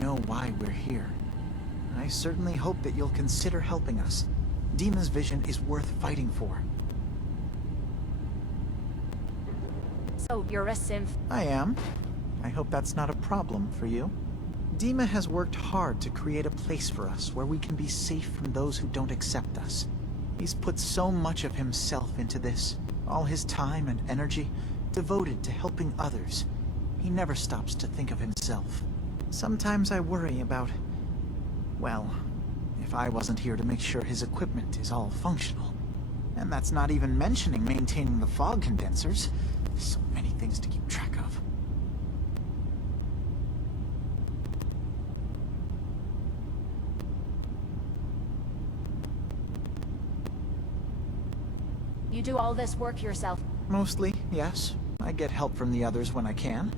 know why we're here. I certainly hope that you'll consider helping us. Dima's vision is worth fighting for. So, you're a synth? I am. I hope that's not a problem for you. Dima has worked hard to create a place for us where we can be safe from those who don't accept us. He's put so much of himself into this, all his time and energy devoted to helping others. He never stops to think of himself. Sometimes I worry about, well, if I wasn't here to make sure his equipment is all functional. And that's not even mentioning maintaining the fog condensers. So many things to keep track of. You do all this work yourself? Mostly, yes. I get help from the others when I can,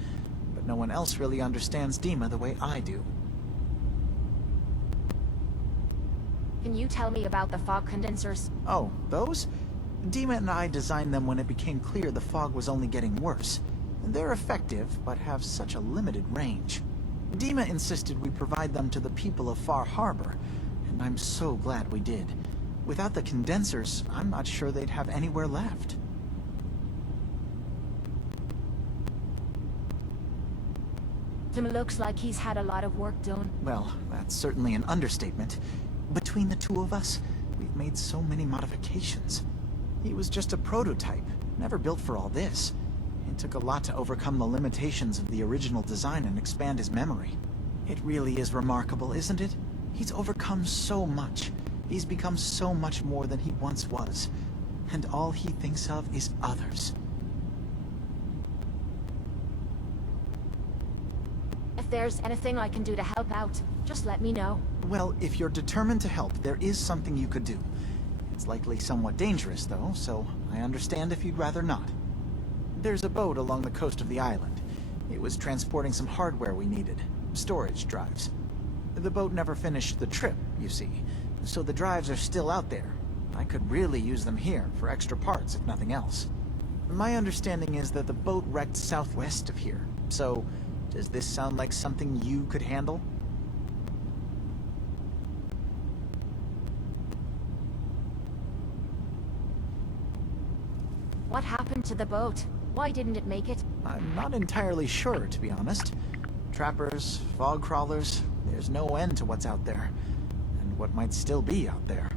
but no one else really understands Dima the way I do. Can you tell me about the fog condensers? Oh, those? Dima and I designed them when it became clear the fog was only getting worse. They're effective, but have such a limited range. Dima insisted we provide them to the people of Far Harbor, and I'm so glad we did. Without the condensers, I'm not sure they'd have anywhere left. Tim looks like he's had a lot of work done. Well, that's certainly an understatement. Between the two of us, we've made so many modifications. He was just a prototype, never built for all this. It took a lot to overcome the limitations of the original design and expand his memory. It really is remarkable, isn't it? He's overcome so much. He's become so much more than he once was. And all he thinks of is others. If there's anything I can do to help out, just let me know. Well, if you're determined to help, there is something you could do. It's likely somewhat dangerous, though, so I understand if you'd rather not. There's a boat along the coast of the island. It was transporting some hardware we needed. Storage drives. The boat never finished the trip, you see, so the drives are still out there. I could really use them here for extra parts, if nothing else. My understanding is that the boat wrecked southwest of here, so does this sound like something you could handle? What happened to the boat? Why didn't it make it? I'm not entirely sure, to be honest. Trappers, fog crawlers, there's no end to what's out there. And what might still be out there.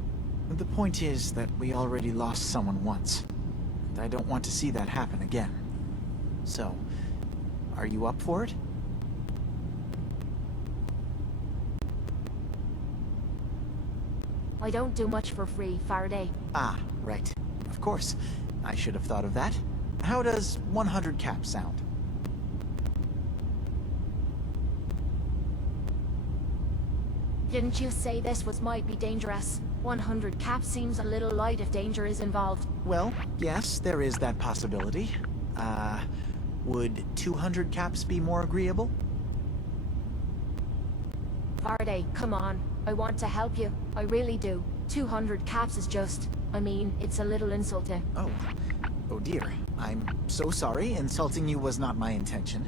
The point is that we already lost someone once. And I don't want to see that happen again. So, are you up for it? I don't do much for free, Faraday. Ah, right. Of course. I should have thought of that. How does 100 caps sound? Didn't you say this might be dangerous? 100 caps seems a little light if danger is involved. Well, yes, there is that possibility. Would 200 caps be more agreeable? Faraday, come on. I want to help you. I really do. 200 caps is just... I mean, it's a little insulting. Oh dear. I'm so sorry. Insulting you was not my intention.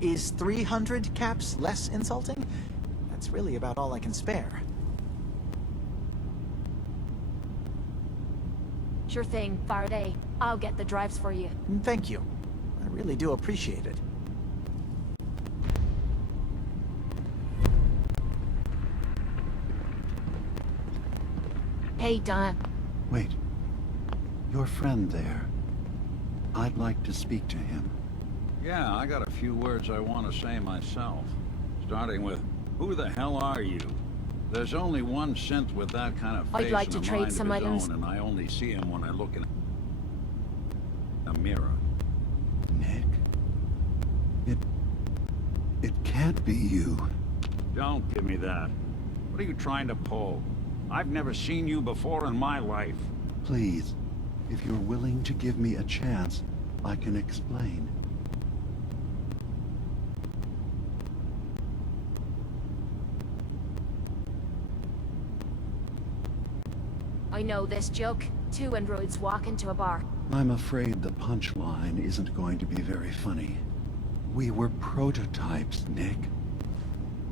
Is 300 caps less insulting? That's really about all I can spare. Sure thing, Faraday. I'll get the drives for you. Thank you. I really do appreciate it. Hey, Don. Wait. Your friend there. I'd like to speak to him. Yeah, I got a few words I want to say myself. Starting with, who the hell are you? There's only one synth with that kind of face I'd like and to a trade mind some of his items. own, and I only see him when I look in a mirror. Nick? It can't be you. Don't give me that. What are you trying to pull? I've never seen you before in my life. Please, if you're willing to give me a chance, I can explain. I know this joke. Two androids walk into a bar. I'm afraid the punchline isn't going to be very funny. We were prototypes, Nick.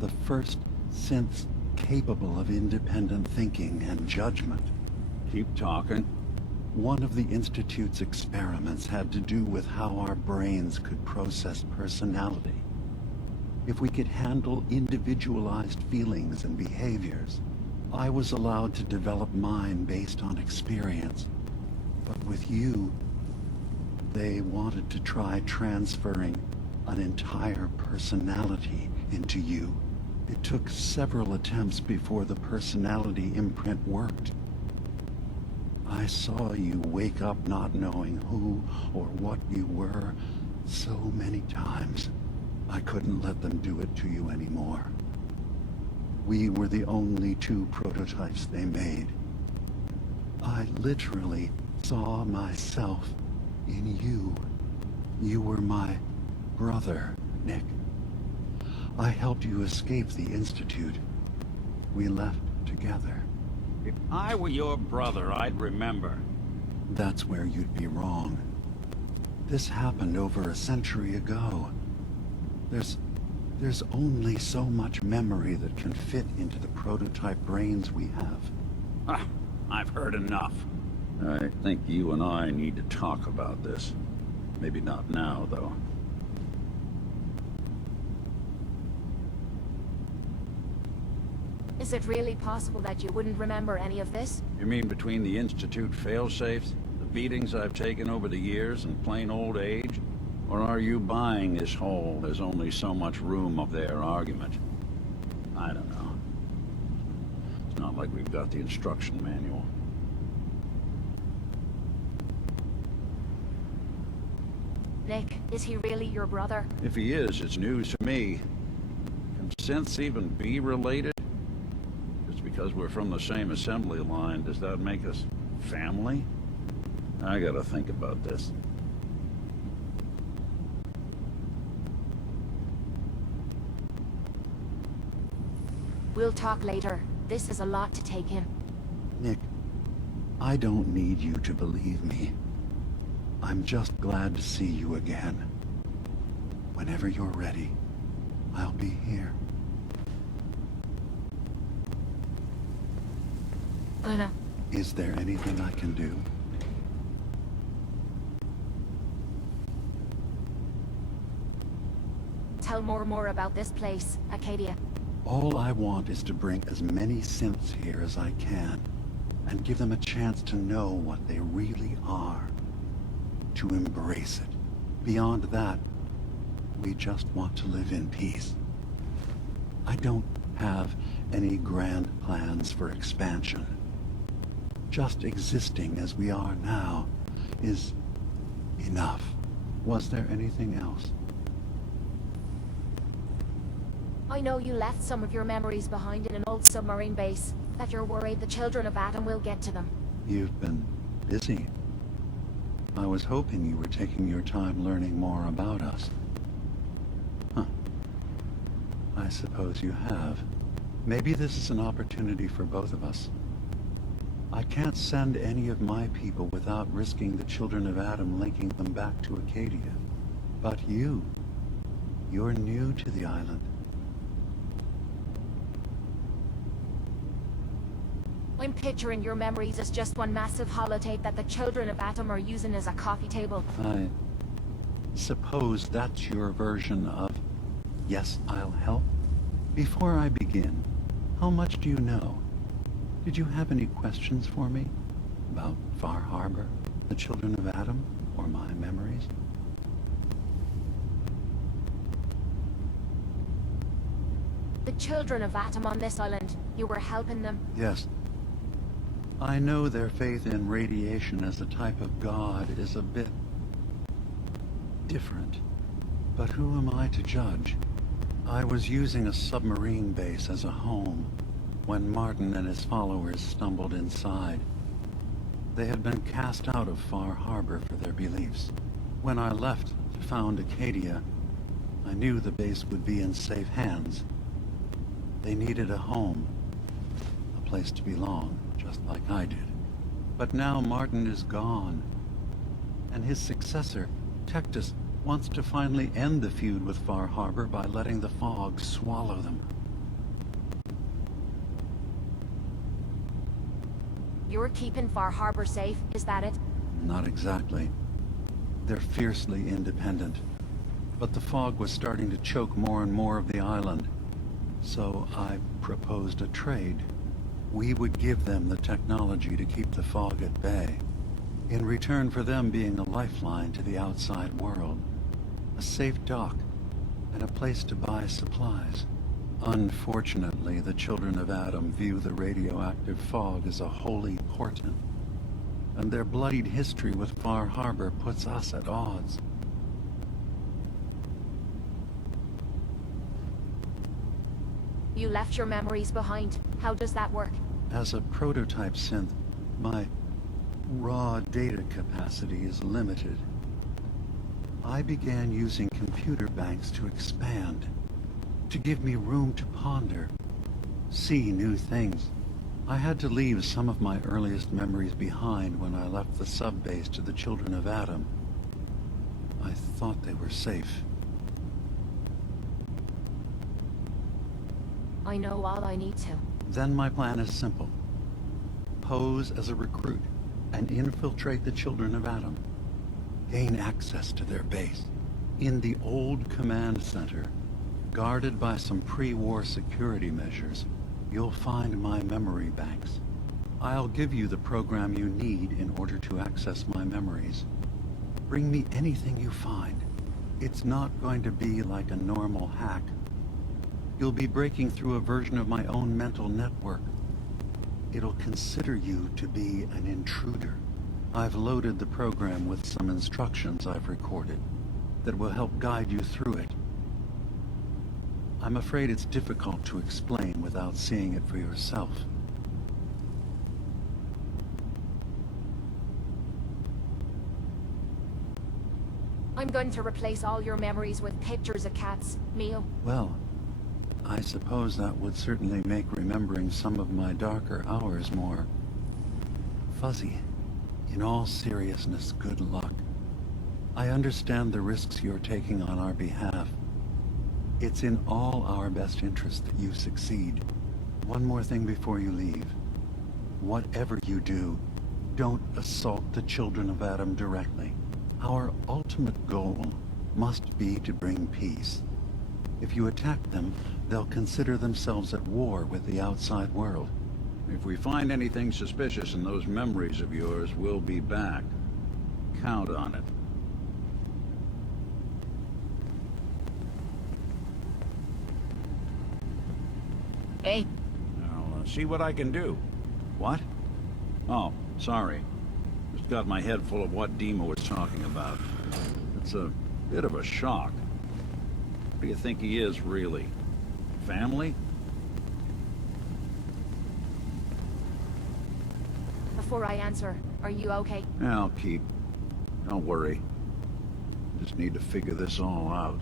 the first synths capable of independent thinking and judgment. Keep talking. One of the Institute's experiments had to do with how our brains could process personality. If we could handle individualized feelings and behaviors, I was allowed to develop mine based on experience. But with you, they wanted to try transferring an entire personality into you. It took several attempts before the personality imprint worked. I saw you wake up not knowing who or what you were so many times. I couldn't let them do it to you anymore. We were the only two prototypes they made. I literally saw myself in you. You were my brother, Nick. I helped you escape the Institute. We left together. If I were your brother, I'd remember. That's where you'd be wrong. This happened over a century ago. There's only so much memory that can fit into the prototype brains we have. Ah, I've heard enough. I think you and I need to talk about this. Maybe not now, though. Is it really possible that you wouldn't remember any of this? You mean between the Institute failsafes, the beatings I've taken over the years, and plain old age? Or are you buying this whole "there's only so much room" of their argument? I don't know. It's not like we've got the instruction manual. Nick, is he really your brother? If he is, it's news to me. Can synths even be related? Just because we're from the same assembly line, does that make us family? I gotta think about this. We'll talk later. This is a lot to take in. Nick, I don't need you to believe me. I'm just glad to see you again. Whenever you're ready, I'll be here. Anna. Is there anything I can do? Tell more about this place, Acadia. All I want is to bring as many synths here as I can, and give them a chance to know what they really are. To embrace it. Beyond that, we just want to live in peace. I don't have any grand plans for expansion. Just existing as we are now is enough. Was there anything else? I know you left some of your memories behind in an old submarine base, that you're worried the children of Adam will get to them. You've been busy. I was hoping you were taking your time learning more about us. Huh. I suppose you have. Maybe this is an opportunity for both of us. I can't send any of my people without risking the children of Adam linking them back to Acadia. But you're new to the island. I'm picturing your memories as just one massive holotape that the children of Atom are using as a coffee table. I suppose that's your version of, yes, I'll help? Before I begin, how much do you know? Did you have any questions for me? About Far Harbor, the children of Atom, or my memories? The children of Atom on this island, you were helping them? Yes. I know their faith in radiation as a type of god is a bit different. But who am I to judge? I was using a submarine base as a home when Martin and his followers stumbled inside. They had been cast out of Far Harbor for their beliefs. When I left to found Acadia, I knew the base would be in safe hands. They needed a home, a place to belong, just like I did. But now Martin is gone, and his successor, Tectus, wants to finally end the feud with Far Harbor by letting the fog swallow them. You're keeping Far Harbor safe, is that it? Not exactly. They're fiercely independent. But the fog was starting to choke more and more of the island. So I proposed a trade. We would give them the technology to keep the fog at bay, in return for them being a lifeline to the outside world, a safe dock, and a place to buy supplies. Unfortunately, the children of Adam view the radioactive fog as a holy portent, and their bloodied history with Far Harbor puts us at odds. You left your memories behind. How does that work? As a prototype synth, my raw data capacity is limited. I began using computer banks to expand, to give me room to ponder, see new things. I had to leave some of my earliest memories behind when I left the sub-base to the children of Adam. I thought they were safe. I know all I need to. Then my plan is simple. Pose as a recruit and infiltrate the children of Adam. Gain access to their base. In the old command center, guarded by some pre-war security measures, you'll find my memory banks. I'll give you the program you need in order to access my memories. Bring me anything you find. It's not going to be like a normal hack. You'll be breaking through a version of my own mental network. It'll consider you to be an intruder. I've loaded the program with some instructions I've recorded that will help guide you through it. I'm afraid it's difficult to explain without seeing it for yourself. I'm going to replace all your memories with pictures of cats, Mio. Well, I suppose that would certainly make remembering some of my darker hours more fuzzy. In all seriousness, good luck. I understand the risks you're taking on our behalf. It's in all our best interest that you succeed. One more thing before you leave. Whatever you do, don't assault the children of Adam directly. Our ultimate goal must be to bring peace. If you attack them, they'll consider themselves at war with the outside world. If we find anything suspicious in those memories of yours, we'll be back. Count on it. Hey. I'll see what I can do. What? Oh, sorry. Just got my head full of what Dima was talking about. It's a bit of a shock. What do you think he is, really? Family? Before I answer, are you okay? Yeah, I'll keep. Don't worry. Just need to figure this all out.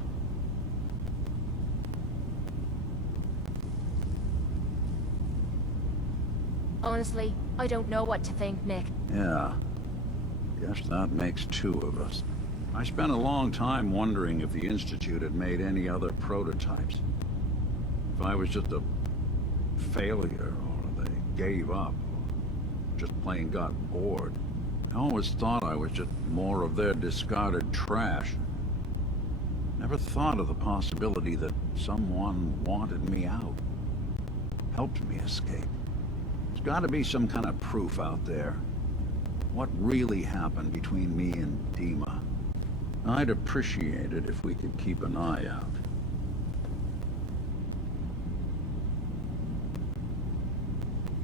Honestly, I don't know what to think, Nick. Yeah. Guess that makes two of us. I spent a long time wondering if the Institute had made any other prototypes. If I was just a failure, or they gave up, or just plain got bored. I always thought I was just more of their discarded trash. Never thought of the possibility that someone wanted me out. Helped me escape. There's gotta be some kind of proof out there. What really happened between me and Dima? I'd appreciate it if we could keep an eye out.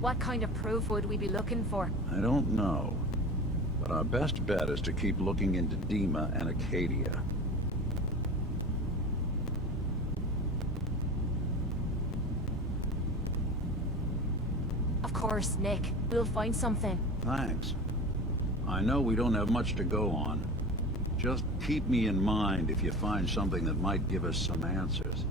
What kind of proof would we be looking for? I don't know. But our best bet is to keep looking into Dima and Acadia. Of course, Nick. We'll find something. Thanks. I know we don't have much to go on. Just keep me in mind if you find something that might give us some answers.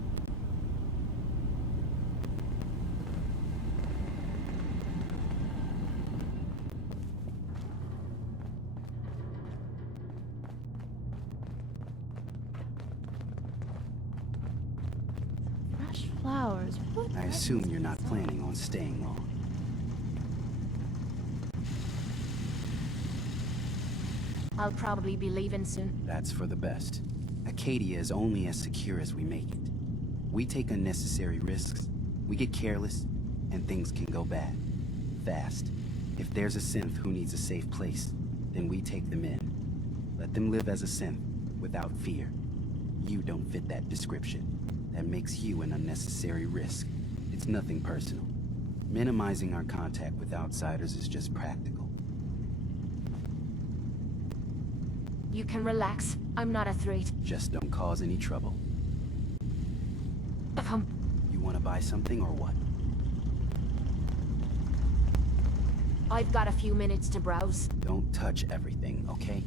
Fresh flowers. What? I assume you're not planning on staying long. I'll probably be leaving soon. That's for the best. Acadia is only as secure as we make it. We take unnecessary risks, we get careless, and things can go bad. Fast. If there's a synth who needs a safe place, then we take them in. Let them live as a synth, without fear. You don't fit that description. That makes you an unnecessary risk. It's nothing personal. Minimizing our contact with outsiders is just practical. You can relax. I'm not a threat. Just don't cause any trouble. Um, You want to buy something or what? I've got a few minutes to browse. Don't touch everything, okay?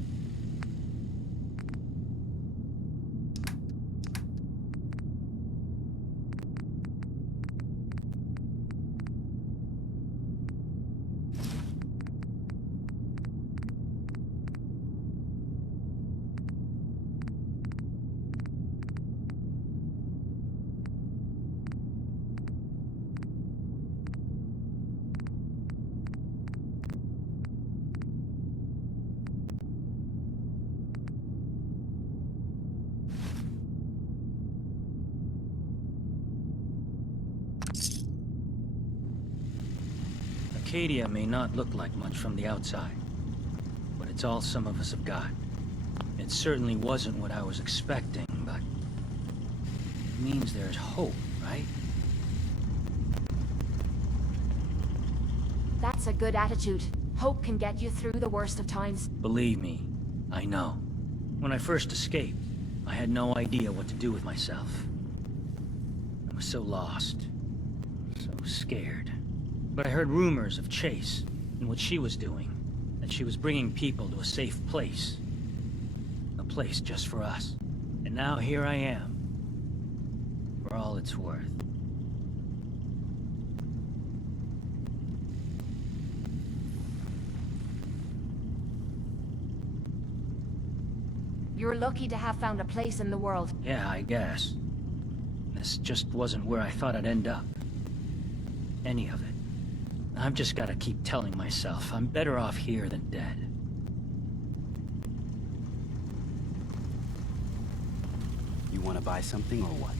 Acadia may not look like much from the outside, but it's all some of us have got. It certainly wasn't what I was expecting, but it means there's hope, right? That's a good attitude. Hope can get you through the worst of times. Believe me, I know. When I first escaped, I had no idea what to do with myself. I was so lost, so scared. But I heard rumors of Chase and what she was doing, that she was bringing people to a safe place. A place just for us. And now here I am, for all it's worth. You're lucky to have found a place in the world. Yeah, I guess. This just wasn't where I thought I'd end up. Any of it. I've just gotta keep telling myself I'm better off here than dead. You want to buy something or what?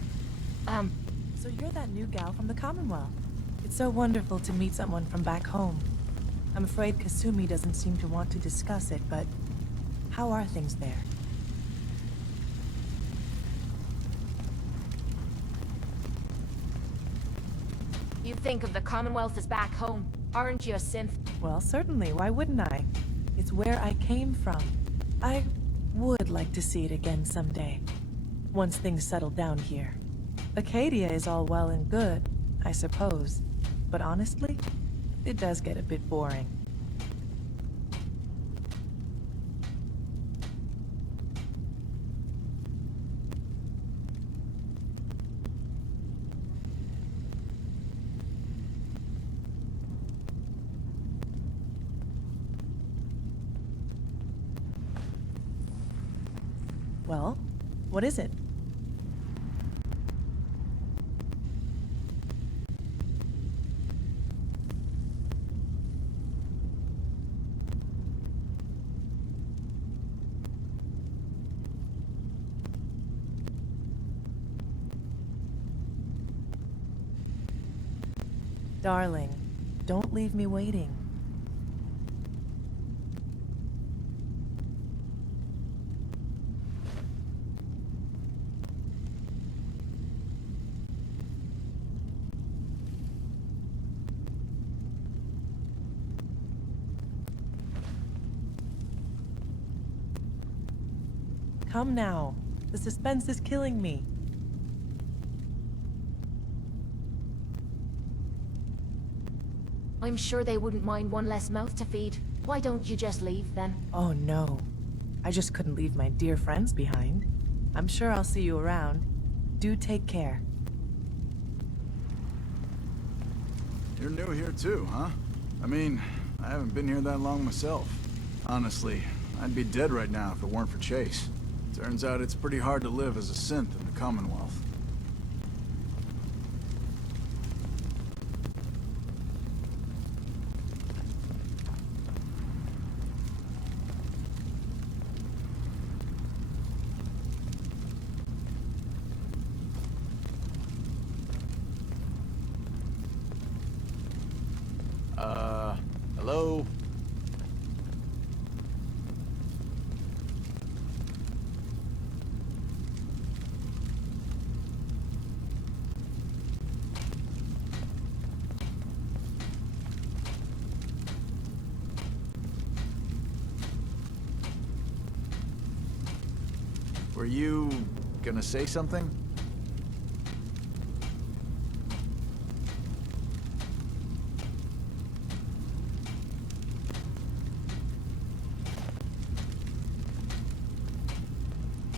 So you're that new gal from the Commonwealth. It's so wonderful to meet someone from back home. I'm afraid Kasumi doesn't seem to want to discuss it, but how are things there? You think of the Commonwealth as back home. Aren't you a synth? Well, certainly. Why wouldn't I? It's where I came from. I would like to see it again someday. Once things settle down here. Acadia is all well and good, I suppose. But honestly, it does get a bit boring. Well, what is it? Darling, don't leave me waiting. Come now. The suspense is killing me. I'm sure they wouldn't mind one less mouth to feed. Why don't you just leave, then? Oh no. I just couldn't leave my dear friends behind. I'm sure I'll see you around. Do take care. You're new here too, huh? I mean, I haven't been here that long myself. Honestly, I'd be dead right now if it weren't for Chase. Turns out it's pretty hard to live as a synth in the Commonwealth. Hello? Were you gonna say something?